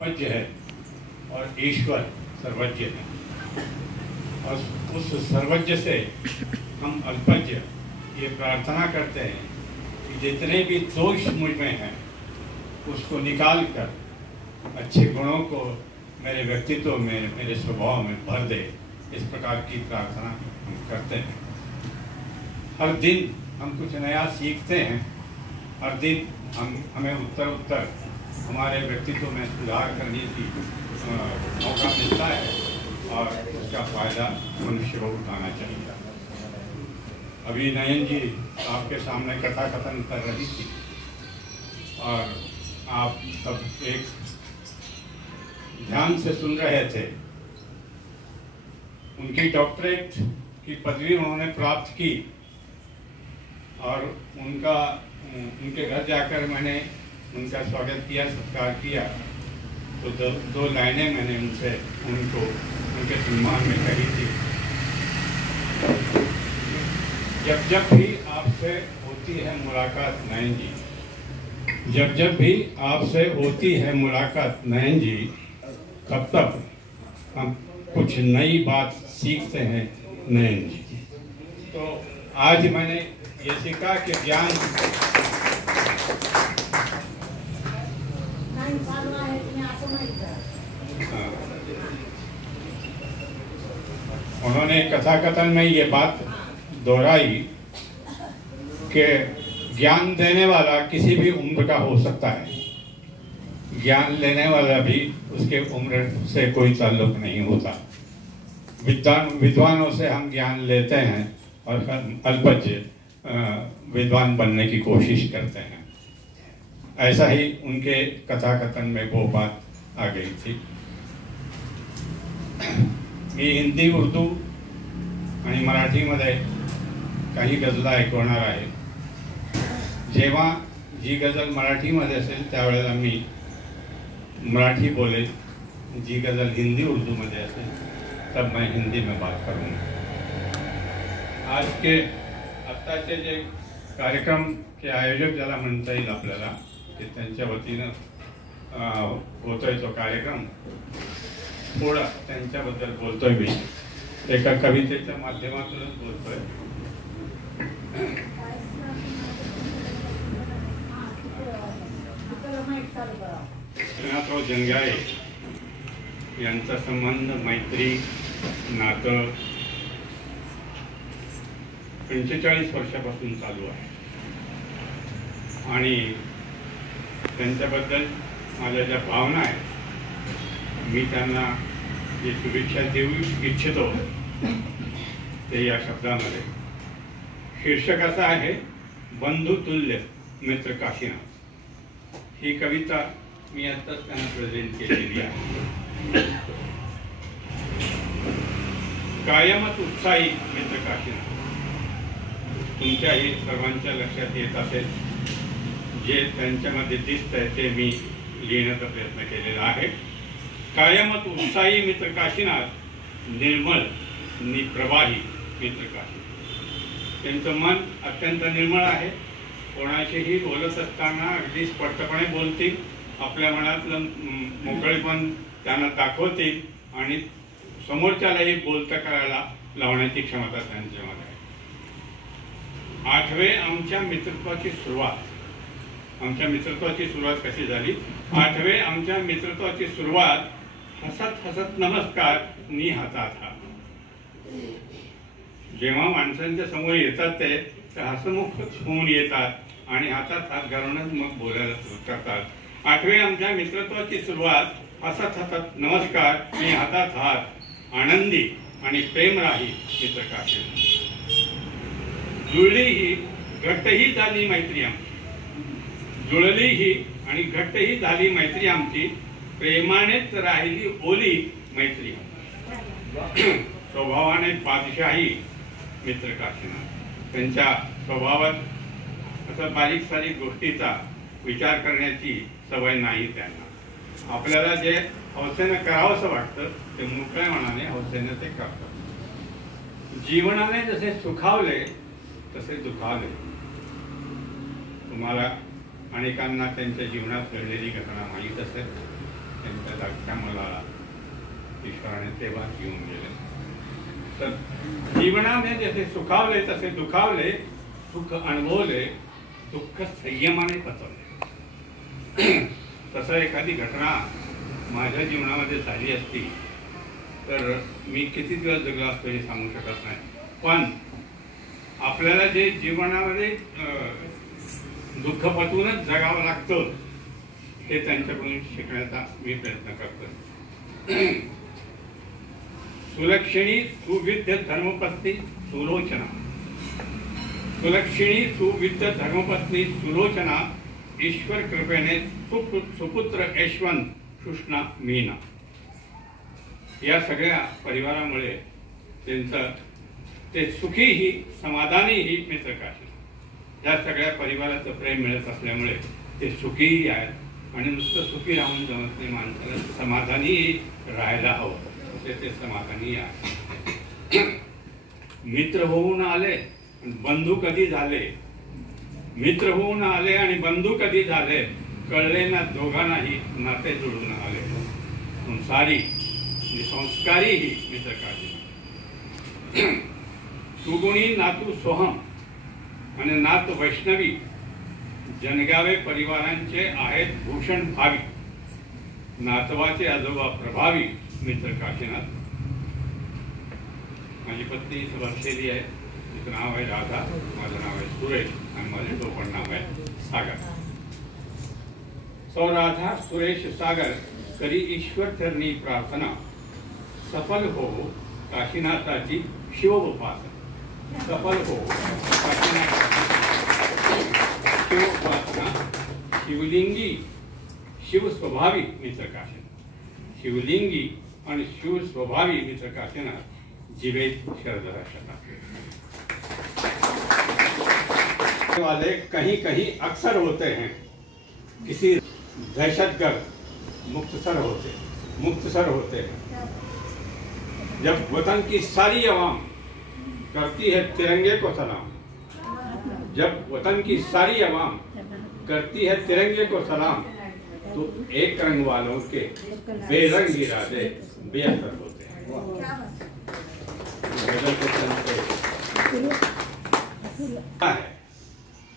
सर्वज्ञ है और ईश्वर सर्वज्ञ है, और उस सर्वज्ञ से हम अल्पज्ञ ये प्रार्थना करते हैं कि जितने भी दोष मुझ में हैं उसको निकाल कर अच्छे गुणों को मेरे व्यक्तित्व में, मेरे स्वभाव में भर दे। इस प्रकार की प्रार्थना हम करते हैं। हर दिन हम कुछ नया सीखते हैं, हर दिन हमें उत्तर हमारे व्यक्तित्व में सुधार करने की मौका मिलता है और उसका फायदा मनुष्य को उठाना चाहिए। अभी नयन जी आपके सामने कथा कथन कर रही थी और आप सब एक ध्यान से सुन रहे थे। उनकी डॉक्टरेट की पदवी उन्होंने प्राप्त की और उनके घर जाकर मैंने उनका स्वागत किया, सत्कार किया। तो दो लाइनें मैंने उनको उनके सम्मान में कही थी। जब भी आपसे होती है मुलाकात नयन जी, जब भी आपसे होती है मुलाकात नयन जी, तब तक हम कुछ नई बात सीखते हैं नयन जी। तो आज मैंने ये सीखा कि ज्ञान उन्होंने कथा कथन में ये बात दोहराई कि ज्ञान देने वाला किसी भी उम्र का हो सकता है, ज्ञान लेने वाला भी उसके उम्र से कोई ताल्लुक नहीं होता। विद्वानों से हम ज्ञान लेते हैं और अल्पज्ञ विद्वान बनने की कोशिश करते हैं। ऐसा ही उनके कथा कथन में वो बात आ गई थी। मी हिंदी, उर्दू आणि मराठीमध्ये काही गजला ऐकवणार आहे। जेव्हा जी गजल मराठीमध्ये असेल त्यावेळेला मी मराठी बोले, जी गजल हिंदी उर्दू मध्ये असेल तब मैं हिंदी में बात करूँगा। आज के आत्ताचे जे कार्यक्रम के आयोजक ज्याला म्हणता येईल आपल्याला, की त्यांच्या वतीनं होतोय तो कार्यक्रम, थोडा त्यांच्याबद्दल बोलतोय मी, एका कवितेच्या माध्यमातूनच बोलतोय। श्रीनाथराव जंग्याळे यांचा संबंध, मैत्री, नातं 45 वर्षापासून चालू आहे आणि त्यांच्याबद्दल माझ्या ज्या भावना आहेत मी त्यांना जे शुभेच्छा देऊ इच्छितो ते या शब्दामध्ये। शीर्षक असं आहे, बंधुतुल्य मित्र काशीनाथ। ही कविता मी आत्ताच त्यांना प्रेझेंट केलेली आहे। कायमच उत्साही मित्र काशीनाथ, तुमच्याही सर्वांच्या लक्षात येत असेल, जे त्यांच्यामध्ये दिसतंय ते मी लिहिण्याचा प्रयत्न केलेला आहे। कायमच उत्साही मित्र काशीनाथ, निर्मल निप्रवाही मित्र काशीनाथ। त्यांचं मन अत्यंत निर्मळ आहे, कोणाशीही बोलत असताना अगदी स्पष्टपणे बोलतील, आपल्या मनातलं मोकळेपण त्यांना दाखवतील आणि समोरच्यालाही बोलतं करायला लावण्याची क्षमता त्यांच्यामध्ये आहे। आठवे आमच्या मित्रत्वाची सुरुवात कशी झाली? आठवे आमच्या मित्रत्वाची सुरुवात हसत हसत नमस्कार नी हातात हात। जेव्हा माणसांच्या समोर येतात ते हसमुख होऊन येतात आणि हातात हात घालूनच मग बोलायला सुरू करतात। आठवे आमच्या मित्रत्वाची सुरुवात हसत हसत नमस्कार नी हातात हात, आनंदी आणि प्रेमराही मित्र काशीनाथ। जुळलीही घट्टही झाली मैत्री आमची, जुळलीही आणि घट्टही झाली मैत्री आमची, प्रेमानेच राहिली ओली मैत्री। स्वभावाने बादशाही मित्र काशीनाथ। त्यांच्या स्वभावात असं बारीक सारीक गोष्टीचा विचार करण्याची सवय नाही त्यांना। आपल्याला जे हौसेनं करावंसं वाटतं ते मोकळ्या मनाने हौसेनं ते करतात। जीवनाने जसे सुखावले तसे दुखावले। तुम्हाला अनेकांना त्यांच्या जीवनात घडलेली घटना माहीत असेल, त्यांच्या धाकटा मला ईश्वराने तेव्हा घेऊन गेले. तर जीवनाने जसे सुखावले तसे दुखावले, सुख अनुभवले, दुःख संयमाने पचवले. तसं एखादी घटना माझ्या जीवनामध्ये झाली असती तर मी किती दिवस जगलो असतो हे सांगू शकत नाही. पण आपल्याला जे जीवनामध्ये दुःख पचवूनच जगावं लागतं हे त्यांच्याकडून शिकण्याचा मी प्रयत्न करतो. सुलक्षणी सुविद्य धर्मपत्नी सुलोचना, सुलक्षणी सुविद्य धर्मपत्नी सुलोचना, ईश्वर कृपेने सुपुत्र यशवंत कृष्णा मीना. या सगळ्या परिवारामुळे त्यांचं ते सुखीही समाधानीही मित्र काशी. या सगळ्या परिवाराचं प्रेम मिळत असल्यामुळे ते सुखीही आहेत आणि नुसतं सुखी राहून जमत नाही, माणसाला समाधानीही राहायला हवं, ते समाधानी आहे. मित्र होऊन आले बंधू कधी झाले, मित्र होऊन आले आणि बंधू कधी झाले, कळले ना दोघांनाही नाते जुळून आले. संसारी संस्कारी ही मित्र काशी. सुगुणी नातू सोहम आणि नात वैष्णवी, जनगावे परिवारांचे आहेत भूषण भावी, नातवाचे आजोबा प्रभावी मित्र काशीनाथ. माझी पत्नी बसलेली आहे, तिचं नाव आहे राधा, माझं नाव आहे सुरेश आणि माझे दोघं नाव आहे सागर. सौ राधा सुरेश सागर करी ईश्वर चरणी प्रार्थना, सफल हो काशीनाथाची शिवोपासना. सफल हो काशीनाथाची शिवोपासना. शिवलिंगी शिव स्वभावी मित्र काशीनाथ, शिवलिंगी आणि शिव स्वभावी मित्र काशीनाथ जीवेत शरदरा शता. वाले कहीं कहीं अक्सर होते हैं, किसी दहशतगर्द मुक्तसर होते हैं. जब वतन की सारी अवाम करती है तिरंगे को सलाम, जब वतन की सारी अवाम करती है तिरंगे को सलाम, तो एक रंग वालों के बेरंग इरादे बेअसर होते हैं.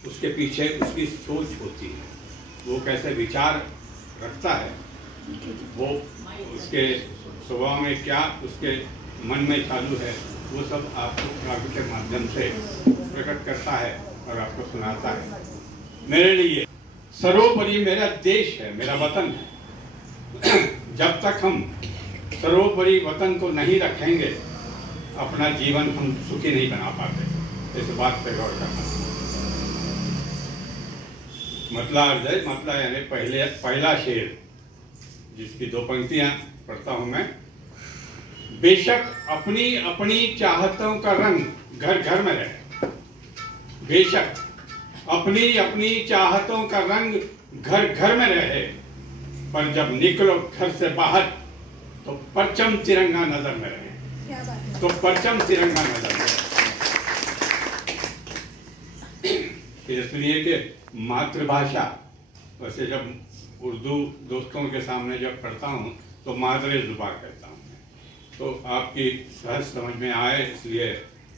उसके पीछे उसकी सोच होती है, वो कैसे विचार रखता है, वो उसके स्वभाव में क्या उसके मन में चालू है, वो सब आपको काव्य के माध्यम से प्रकट करता है और आपको सुनाता है. मेरे लिए सर्वोपरि मेरा देश है, मेरा वतन है. जब तक हम सर्वोपरि वतन को नहीं रखेंगे, अपना जीवन हम सुखी नहीं बना पाते. इस बात पे गौर करना. मतला अर्जय, मतला यानी पहला शेर, जिसकी दो पंक्तियां पढ़ता हूं मैं. बेशक अपनी अपनी चाहतों का रंग घर घर में रहे, बेशक अपनी अपनी चाहतों का रंग घर घर में रहे, पर जब निकलो घर से बाहर तो परचम तिरंगा नजर में रहे, तो परचम तिरंगा नजर में रहे. इसलिए कि मातृभाषा, वैसे जब उर्दू दोस्तों के सामने जब पढ़ता हूँ तो मादरे जुबान कहता हूँ, तो आपकी सहज समझ में आए इसलिए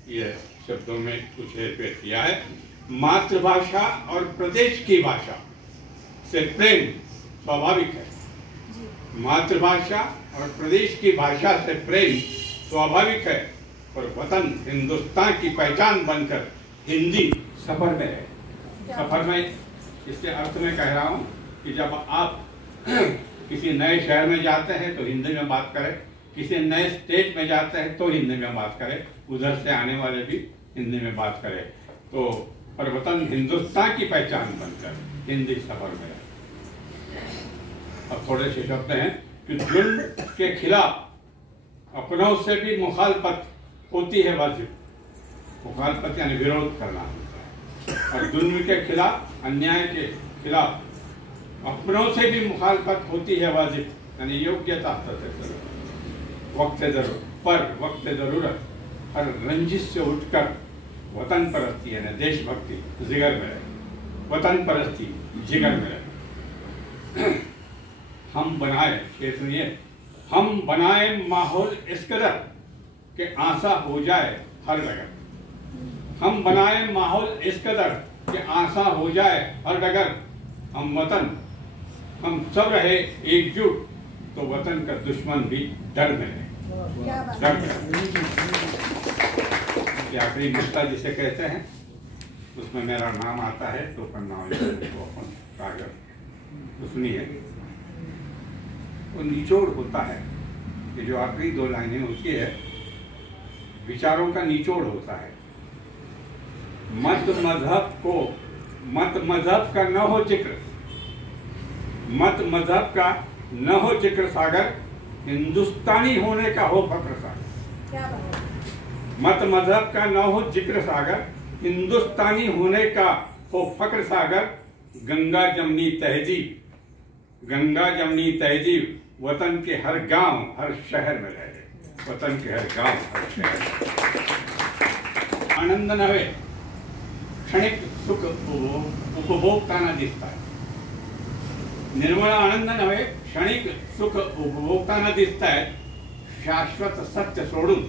ये शब्दों में कुछ हेरफेर किया है. मातृभाषा और प्रदेश की भाषा से प्रेम स्वाभाविक है. मातृभाषा और प्रदेश की भाषा से प्रेम स्वाभाविक है, पर वतन हिंदुस्तान की पहचान बनकर हिंदी सफर में है. सफर में इसके अर्थ में कह रहा हूँ कि जब आप किसी नए शहर में जाते हैं तो हिंदी में बात करें, किसी नए स्टेट में जाते हैं तो हिंदी में बात करें, उधर से आने वाले भी हिंदी में बात करें. तो पर वतन हिंदुस्तान की पहचान बनकर हिंदी सफर में है. अब थोड़े से शब्द हैं कि जुल्म के खिलाफ अपनों से भी मुखालफत होती है वाजिब. मुखालफत यानी विरोध करना होता है, और जुल्म के खिलाफ, अन्याय के खिलाफ अपनों से भी मुखालफत होती है वाजिब, यानी योग्यता. वक्त जरूरत हर रंजिश से उठकर वतन परस्ती यानी देशभक्ति जिगर में रहे, वतन परस्ती जिगर में रहे. हम बनाए, ये सुनिए, हम बनाए माहौल इस कदर कि आशा हो जाए हर डगर। हम बनाए माहौल इस कदर कि आशा हो जाए हर डगर। हम वतन, हम सब रहे एकजुट, तो वतन का दुश्मन भी डर में रहे। डर में आखिरी मुस्ता जिसे कहते हैं, उसमें मेरा नाम आता है तो नाम कागज तो सुनिए, वो निचोड़ होता है। ये जो आखिरी 2 लाइनें होती है, विचारों का निचोड़ होता है। मत मजहब का न हो जिक्र, मत मजहब का न हो जिक्र सागर, हिंदुस्तानी होने का हो फक्र सागर। मत मजहब का न हो जिक्र सागर, हिंदुस्तानी होने का हो फक्र सागर। गंगा जमनी तहजीब, गंगा जमनी तहजीब, वतन के हर गांव हर शहर में रहे। वतन के हर गांव हर शहर। आनंद नव्हे क्षणिक सुख उपभोगताना दिसताय। निर्मळ आनंद नव्हे क्षणिक सुख उपभोगताना दिसताय। शाश्वत सत्य सोडून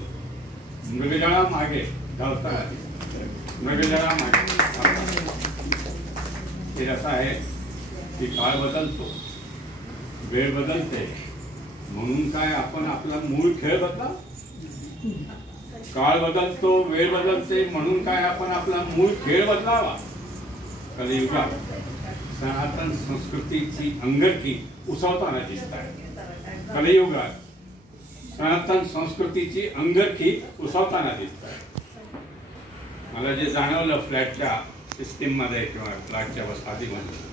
मृगजळा मागे धावताना दिसताय। मृगजळा मागे हे असं आहे की काळ बदलतो, वेळ बदलते, म्हणून काय आपण आपला मूळ खेळ बदला? काळ बदलतो, वेळ बदलते, म्हणून काय आपण आपला मूळ खेळ बदलावा? कलियुगात सनातन संस्कृतीची अंगठी उसवताना दिसत आहे। कलियुगात सनातन संस्कृतीची अंगठी उसवताना दिसत आहे। मला जे जाणवलं फ्लॅटच्या सिस्टीम मध्ये किंवा फ्लॅटच्या वसाहतीमध्ये,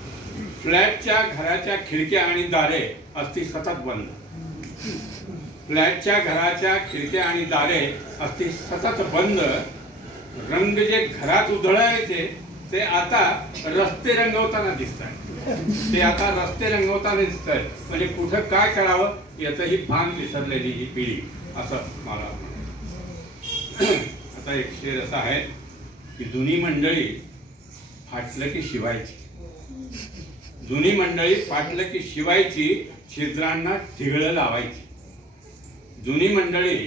फ्लॅटच्या घराच्या खिडक्या आणि दारे असती सतत बंद। फ्लॅटच्या घराच्या खिडक्या आणि दारे असती सतत बंद। रंग जे घरात उधळायचे ते आता रस्ते रंगवताना दिसतात। ते आता रस्ते रंगवताना दिसतात। म्हणजे कुठं काय करावं याचंही भान विसरलेली ही पिढी, असं मला आता एक शेर असा आहे की जुनी मंडळी फाटलं की शिवायची, जुनी मंडळी फाटलं की शिवायची, छिद्रांना ठिगळं लावायची। जुनी मंडळी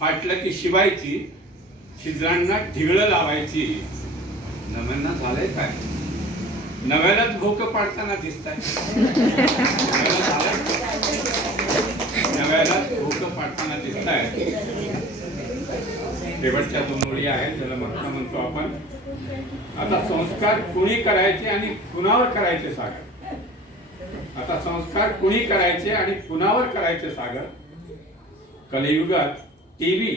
फाटलं की शिवायची, छिद्रांना ठिगळं लावायची। नव्यांना झालंय काय? नव्यालाच भोक पाडताना दिसताय। नव्यालाच भोक पाडताना दिसताय। शेवटच्या 2 ओळी आहेत, त्याला म्हटलं म्हणतो आपण। आता संस्कार कुणी करायचे आणि कुणावर करायचे सागर। आता संस्कार कुणी करायचे आणि कुणावर करायचे सागर। कलियुगात टीव्ही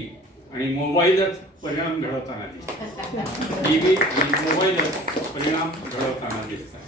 आणि मोबाईलच परिणाम घडवताना दिसतात। टीव्ही आणि मोबाईलच परिणाम घडवताना दिसतात।